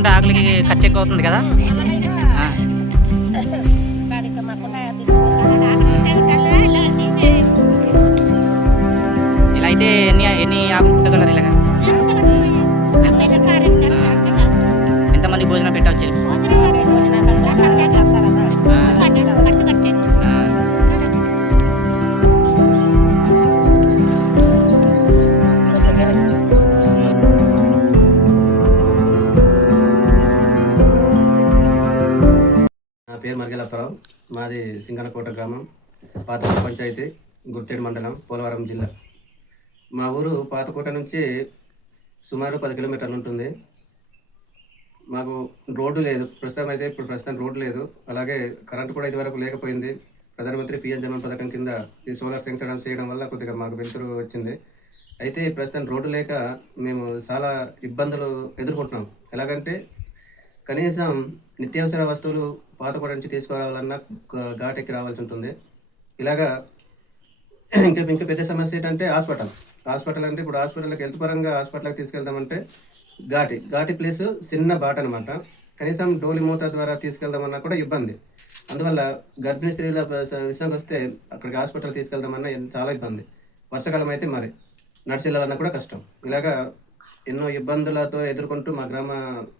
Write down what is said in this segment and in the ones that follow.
ఉంటే ఆకలికి ఖర్చు ఎక్కువ అవుతుంది కదా. ఇలా అయితే ఎన్ని ఎన్ని ఆకులు పుట్టగలరు ఇలాగా? ఎంతమంది భోజనం పెట్టవచ్చు? నా పేరు మరిగెలప్పారావు. మాది సింగనకోట గ్రామం, పాత పంచాయతీ, గుర్తేడు మండలం, పోలవరం జిల్లా. మా ఊరు పాతకోట నుంచి సుమారు 10 కిలోమీటర్లు ఉంటుంది. మాకు రోడ్డు లేదు ప్రస్తుతం అయితే. ప్రస్తుతం రోడ్డు లేదు. అలాగే కరెంటు కూడా ఇదివరకు లేకపోయింది. ప్రధానమంత్రి పిఎం జన్మన్ పథకం కింద ఈ సోలార్ సెన్సర్ చేయడం వల్ల కొద్దిగా మాకు వెలుతురు వచ్చింది. అయితే ప్రస్తుతం రోడ్డు లేక మేము చాలా ఇబ్బందులు ఎదుర్కొంటున్నాం. ఎలాగంటే కనీసం నిత్యావసర వస్తువులు పాతకోట నుంచి తీసుకురావాలన్నా ఘాటెక్కి రావాల్సి ఉంటుంది. ఇలాగా ఇంకా పెద్ద సమస్య ఏంటంటే హాస్పిటల్ అంటే ఇప్పుడు హాస్పిటల్కి హెల్త్ పరంగా హాస్పిటల్కి తీసుకెళ్దామంటే ఘాటి ప్లేస్ చిన్న బాట అనమాట. కనీసం డోలి మూత ద్వారా తీసుకెళ్దామన్నా కూడా ఇబ్బంది. అందువల్ల గర్భిణీ స్త్రీల విషయానికి వస్తే అక్కడికి హాస్పిటల్ తీసుకెళ్దామన్నా చాలా ఇబ్బంది. వర్షాకాలం అయితే మరి నడిచెళ్ళాలన్నా కూడా కష్టం. ఇలాగా ఎన్నో ఇబ్బందులతో ఎదుర్కొంటూ మా గ్రామ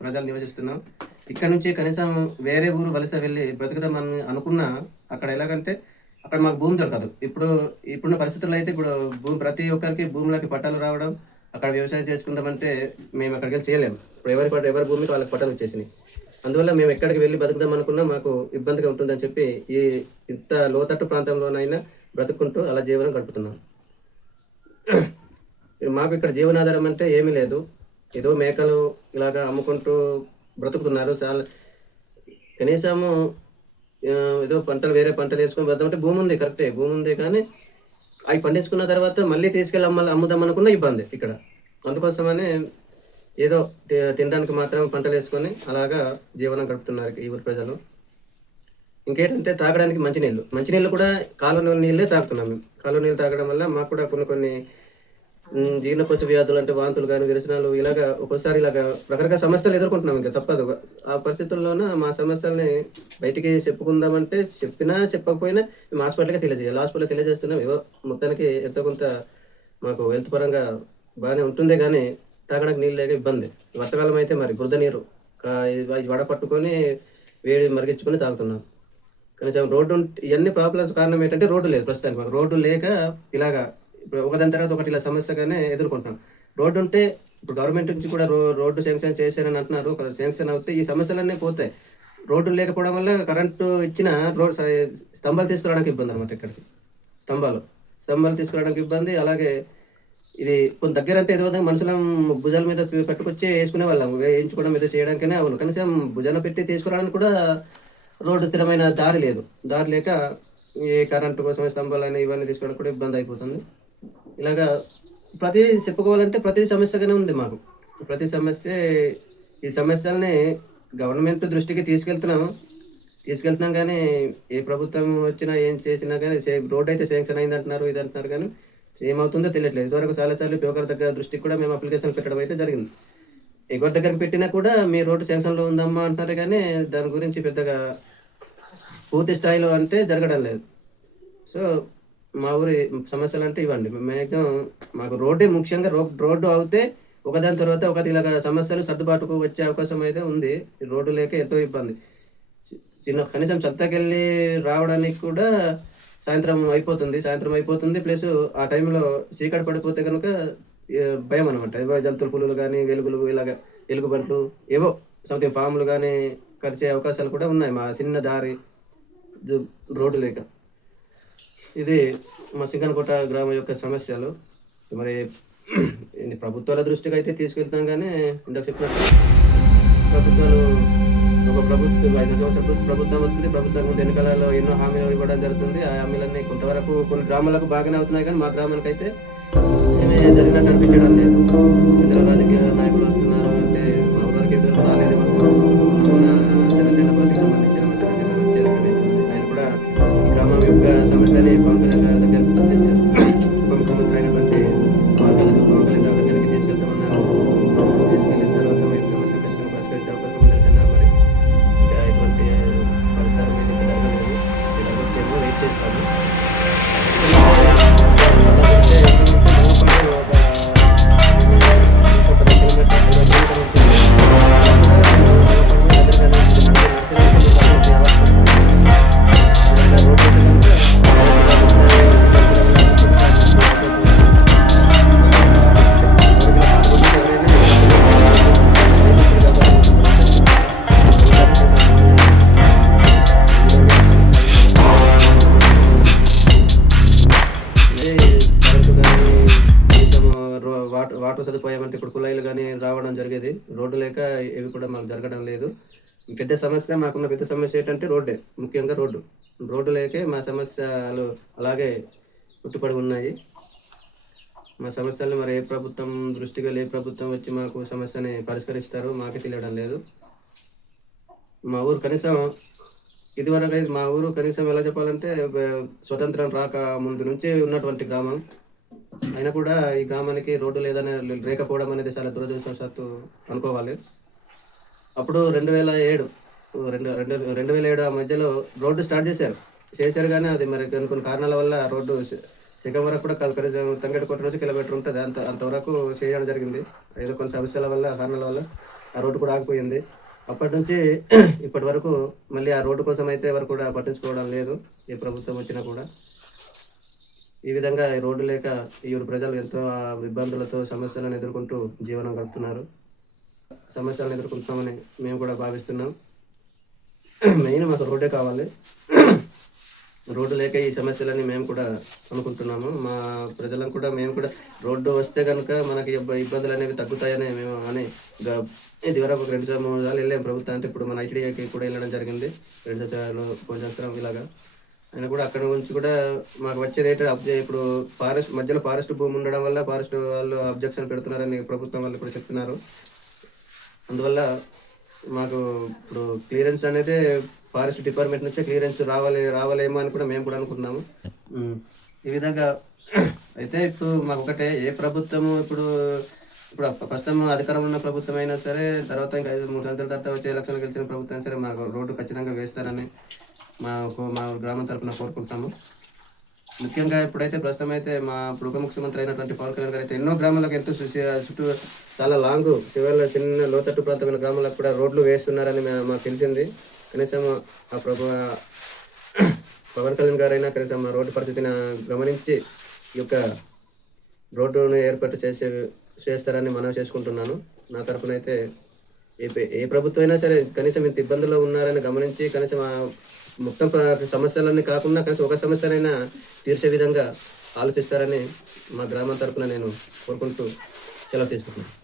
ప్రజలు నివసిస్తున్నాం. ఇక్కడ నుంచి కనీసం వేరే ఊరు వలస వెళ్ళి బ్రతుకుదామని అనుకున్నా అక్కడ ఎలాగంటే అక్కడ మాకు భూమి దొరకదు. ఇప్పుడున్న పరిస్థితుల్లో అయితే ఇప్పుడు ప్రతి ఒక్కరికి భూములకి పట్టాలు రావడం, అక్కడ వ్యవసాయం చేసుకుందామంటే మేము అక్కడికి వెళ్ళి చేయలేము. ఇప్పుడు ఎవరి భూమికి వాళ్ళకి పట్టాలు వచ్చేసినాయి. అందువల్ల మేము ఎక్కడికి వెళ్ళి బతుకుదాం అనుకున్నా మాకు ఇబ్బందిగా ఉంటుందని చెప్పి ఇంత లోతట్టు ప్రాంతంలోనైనా బ్రతుకుంటూ అలా జీవనం గడుపుతున్నాం. మాకు ఇక్కడ జీవనాధారం అంటే ఏమీ లేదు. ఏదో మేకలు ఇలాగా అమ్ముకుంటూ బ్రతుకుతున్నారు. చాలా కనీసము ఏదో వేరే పంటలు వేసుకొని బ్రతమంటే భూమి ఉంది, కరెక్టే భూమి ఉంది. కానీ అవి పండించుకున్న తర్వాత మళ్ళీ తీసుకెళ్ళి అమ్ముదాం అనుకున్న ఇబ్బంది ఇక్కడ. అందుకోసమని ఏదో తినడానికి మాత్రం పంటలు వేసుకొని అలాగా జీవనం గడుపుతున్నారు ఈ ఊరి ప్రజలు. ఇంకేంటంటే తాగడానికి మంచినీళ్ళు కూడా కాలువ నీళ్ళే తాగుతున్నాం మేము. కాలువ నీళ్ళు తాగడం వల్ల మాకు కూడా కొన్ని జీర్ణకోశ వ్యాధులు అంటే వాంతులు కానీ విరచనాలు ఇలాగా ఒక్కోసారి ఇలాగా రకరకాల సమస్యలు ఎదుర్కొంటున్నాం. ఇంకా తప్పదు. ఆ పరిస్థితుల్లోన మా సమస్యల్ని బయటికి చెప్పుకుందామంటే చెప్పకపోయినా మేము హాస్పిటల్కి తెలియజేయాలి. హాస్పిటల్కి తెలియజేస్తున్నాం. ఏవో మొత్తానికి ఎంతో కొంత మాకు హెల్త్ పరంగా బాగానే ఉంటుంది. కానీ తాగడానికి నీళ్ళు లేక ఇబ్బంది. వర్షాకాలం అయితే మరి బురద నీరు వడ పట్టుకొని వేడి మరిగించుకొని తాగుతున్నాం. కనీసం రోడ్డు ఇవన్నీ ప్రాబ్లమ్స్ కారణం ఏంటంటే రోడ్డు లేదు ప్రస్తుతానికి. మాకు రోడ్డు లేక ఇలాగా ఇప్పుడు ఒకదాని తర్వాత ఒకటి ఇలా సమస్యగానే ఎదుర్కొంటున్నాం. రోడ్డు ఉంటే ఇప్పుడు గవర్నమెంట్ నుంచి కూడా రోడ్డు శాంక్షన్ చేశారని అంటున్నారు. శాంక్షన్ అవుతే ఈ సమస్యలన్నీ పోతాయి. రోడ్డు లేకపోవడం వల్ల కరెంటు ఇచ్చిన స్తంభాలు తీసుకురావడానికి ఇబ్బంది అనమాట. ఇక్కడికి స్తంభాలు తీసుకురావడానికి ఇబ్బంది. అలాగే ఇది కొంత దగ్గర అంటే ఏదో విధంగా మనుషుల భుజాల మీద పట్టుకొచ్చి వేసుకునే వాళ్ళం. వేయించుకోవడం ఏదో చేయడానికనే అవును. కనీసం భుజాన పెట్టి తీసుకురావడానికి కూడా రోడ్డు స్థిరమైన దారి లేదు. దారి లేక ఈ కరెంటు కోసం స్తంభాలని ఇవన్నీ తీసుకోవడానికి కూడా ఇబ్బంది అయిపోతుంది. ఇలాగా చెప్పుకోవాలంటే ప్రతి సమస్యగానే ఉంది మాకు. ప్రతి సమస్య ఈ సమస్యల్ని గవర్నమెంట్ దృష్టికి తీసుకెళ్తున్నాం కానీ ఏ ప్రభుత్వం వచ్చినా ఏం చేసినా కానీ రోడ్ అయితే శాంక్షన్ అయింది అంటున్నారు, ఇది అంటున్నారు. కానీ ఏమవుతుందో తెలియట్లేదు. ఇదివరకు చాలాసార్లు ఎవరి దగ్గర దృష్టికి కూడా మేము అప్లికేషన్ పెట్టడం అయితే జరిగింది. ఎవరి దగ్గరికి పెట్టినా కూడా మీ రోడ్డు శాంక్షన్లో ఉందమ్మా అంటున్నారు. కానీ దాని గురించి పెద్దగా పూర్తి స్థాయిలో అంటే జరగడం లేదు. సో మా ఊరి సమస్యలు అంటే ఇవ్వండి. మ్యాక్సిమం మాకు రోడ్డే ముఖ్యంగా. రోడ్డు అవుతే ఒకదాని తర్వాత ఒకటి ఇలాగ సమస్యలు సర్దుబాటుకు వచ్చే అవకాశం అయితే ఉంది. రోడ్డు లేక ఎంతో ఇబ్బంది. కనీసం చెత్తకెళ్ళి రావడానికి కూడా సాయంత్రం అయిపోతుంది. ప్లస్ ఆ టైంలో చీకటి పడిపోతే కనుక భయం అనమాట. ఏవో జంతువులు, పులులు కానీ వెలుగులు ఇలాగ ఎలుగుబంట్లు ఏవో సంథింగ్ పాములు కానీ కరిచే అవకాశాలు కూడా ఉన్నాయి మా చిన్న దారి రోడ్డు లేక. ఇది మా సింగనకోట గ్రామం యొక్క సమస్యలు. మరి ప్రభుత్వాల దృష్టికి అయితే తీసుకెళ్తాం. కానీ ఇందాక చెప్పినట్టు ప్రభుత్వాలు ప్రభుత్వం వస్తుంది. ప్రభుత్వం ముందు ఎన్నికలలో ఎన్నో హామీలు ఇవ్వడం జరుగుతుంది. ఆ హామీలన్నీ కొంతవరకు కొన్ని గ్రామాలకు బాగానే అవుతున్నాయి. కానీ మా గ్రామానికి అయితే ఏమీ జరిగినట్టు అనిపించడం లేదు. ఇందులో రాజకీయ నాయకులు వస్తున్నారు అంటే మా ఊరికి రాలేదు. జనసేన పార్టీకి సంబంధించిన ఆయన కూడా ఈ గ్రామం యొక్క సమస్యని పవన్ కళ్యాణ్ గారి దగ్గర ఉప ముఖ్యమంత్రి అయినటువంటి పవన్ కళ్యాణ్ గారి దగ్గరికి తీసుకెళ్తామన్నారు. తీసుకెళ్ళిన తర్వాత సమస్య ఖచ్చితంగా పరిష్కరించే అవకాశం చేస్తాము. అలా పెడితే ఎంత ఉంటే లోపలికి ఒక 10 కిలోమీటర్లు 20 కిలోమీటర్లు ఉంటుంది. లోపలికి ఎదురుగానే నడిచేదానికి మాకు అవసరం ఉంటుంది. ఇలా రోడ్డు అయితే కనుక కరెంటు కానీ కనీసం వాటర్ సదుపాయం అంటే ఇప్పుడు కుళాయిలు కానీ రావడం జరిగేది. రోడ్డు లేక ఇవి కూడా మాకు జరగడం లేదు. పెద్ద సమస్య మాకున్న పెద్ద సమస్య ఏంటంటే రోడ్డే, ముఖ్యంగా రోడ్డు. రోడ్డు లేకే మా సమస్యలు అలాగే పుట్టుపడి ఉన్నాయి. మా సమస్యలను మరి ఏ ప్రభుత్వం దృష్టికి వెళ్ళి ఏ ప్రభుత్వం వచ్చి మాకు సమస్యని పరిష్కరిస్తారో మాకే తెలియడం లేదు. మా ఊరు కనీసం ఇదివరకు అయితే మా ఊరు కనీసం ఎలా చెప్పాలంటే స్వతంత్రం రాక ముందు నుంచి ఉన్నటువంటి గ్రామం. అయినా కూడా ఈ గ్రామానికి రోడ్డు లేదని లేకపోవడం అనేది చాలా దురదృష్టవశాత్తు అనుకోవాలి. అప్పుడు 2007 ఆ మధ్యలో రోడ్డు స్టార్ట్ చేశారు కానీ అది మరి కొన్ని కారణాల వల్ల రోడ్డు శకం వరకు కూడా కాదు, కనీసం తంగడి కొట్ట నుంచి కిలోమీటర్ ఉంటుంది, అంతవరకు చేయడం జరిగింది. ఏదో కొన్ని సమస్యల వల్ల కారణాల వల్ల ఆ రోడ్డు కూడా ఆగిపోయింది. అప్పటి నుంచి ఇప్పటి వరకు మళ్ళీ ఆ రోడ్డు కోసం అయితే ఎవరు కూడా పట్టించుకోవడం లేదు, ఏ ప్రభుత్వం వచ్చినా కూడా. ఈ విధంగా ఈ రోడ్డు లేక ఈ ఊరు ప్రజలు ఎంతో ఇబ్బందులతో సమస్యలను ఎదుర్కొంటూ జీవనం గడుపుతున్నారు. సమస్యలను ఎదుర్కొంటున్నామని మేము కూడా భావిస్తున్నాం. మెయిన్ మాకు రోడ్డే కావాలి. రోడ్డు లేక ఈ సమస్యలని మేము కూడా అనుకుంటున్నాము. మా ప్రజలను కూడా మేము కూడా రోడ్డు వస్తే కనుక మనకి ఇబ్బందులు అనేవి తగ్గుతాయని మేము ఇది వరకు 2-3 సార్లు వెళ్ళాం ప్రభుత్వం. అంటే ఇప్పుడు మన ఐటీడీకి కూడా వెళ్ళడం జరిగింది 2 సార్లు, కొంచెం ఇలాగా. అయినా కూడా అక్కడ నుంచి కూడా మాకు వచ్చేది ఏంటంటే ఇప్పుడు మధ్యలో ఫారెస్ట్ భూమి ఉండడం వల్ల ఫారెస్ట్ వాళ్ళు అబ్జెక్షన్ పెడుతున్నారని ప్రభుత్వం వాళ్ళు కూడా చెప్తున్నారు. అందువల్ల మాకు ఇప్పుడు క్లియరెన్స్ అనేది ఫారెస్ట్ డిపార్ట్మెంట్ నుంచే క్లియరెన్స్ రావాలేమో అని కూడా మేము కూడా అనుకున్నాము. ఈ విధంగా అయితే ఇప్పుడు మాకు ఒకటే, ఏ ప్రభుత్వము ఇప్పుడు ప్రస్తుతం అధికారంలో ఉన్న ప్రభుత్వం అయినా సరే, తర్వాత ఇంకా 5-3 సంవత్సరాల తర్వాత వచ్చే ఎలక్షన్లు గెలిచిన ప్రభుత్వం అయినా సరే మాకు రోడ్డు ఖచ్చితంగా వేస్తారని మా గ్రామం తరఫున కోరుకుంటాము. ముఖ్యంగా ఇప్పుడైతే ప్రస్తుతం అయితే ఇప్పుడు ఉప ముఖ్యమంత్రి అయినటువంటి పవన్ కళ్యాణ్ గారు అయితే ఎన్నో గ్రామాలకు ఎంతో చుట్టూ చాలా లాంగ్ చిన్న లోతట్టు ప్రాంతమైన గ్రామాలకు కూడా రోడ్లు వేస్తున్నారని మాకు తెలిసింది. కనీసం పవన్ కళ్యాణ్ గారు అయినా కనీసం రోడ్డు పరిస్థితిని గమనించి ఈ యొక్క రోడ్డును ఏర్పాటు చేస్తారని మనం చేసుకుంటున్నాను. నా తరఫున అయితే ఏ ప్రభుత్వం అయినా సరే కనీసం ఇంత ఇబ్బందుల్లో ఉన్నారని గమనించి కనీసం మొత్తం సమస్యలన్నీ కాకుండా కనీసం ఒక సమస్యనైనా తీర్చే విధంగా ఆలోచిస్తారని మా గ్రామం తరఫున నేను కోరుకుంటూ సెలవు తీసుకుంటున్నాను.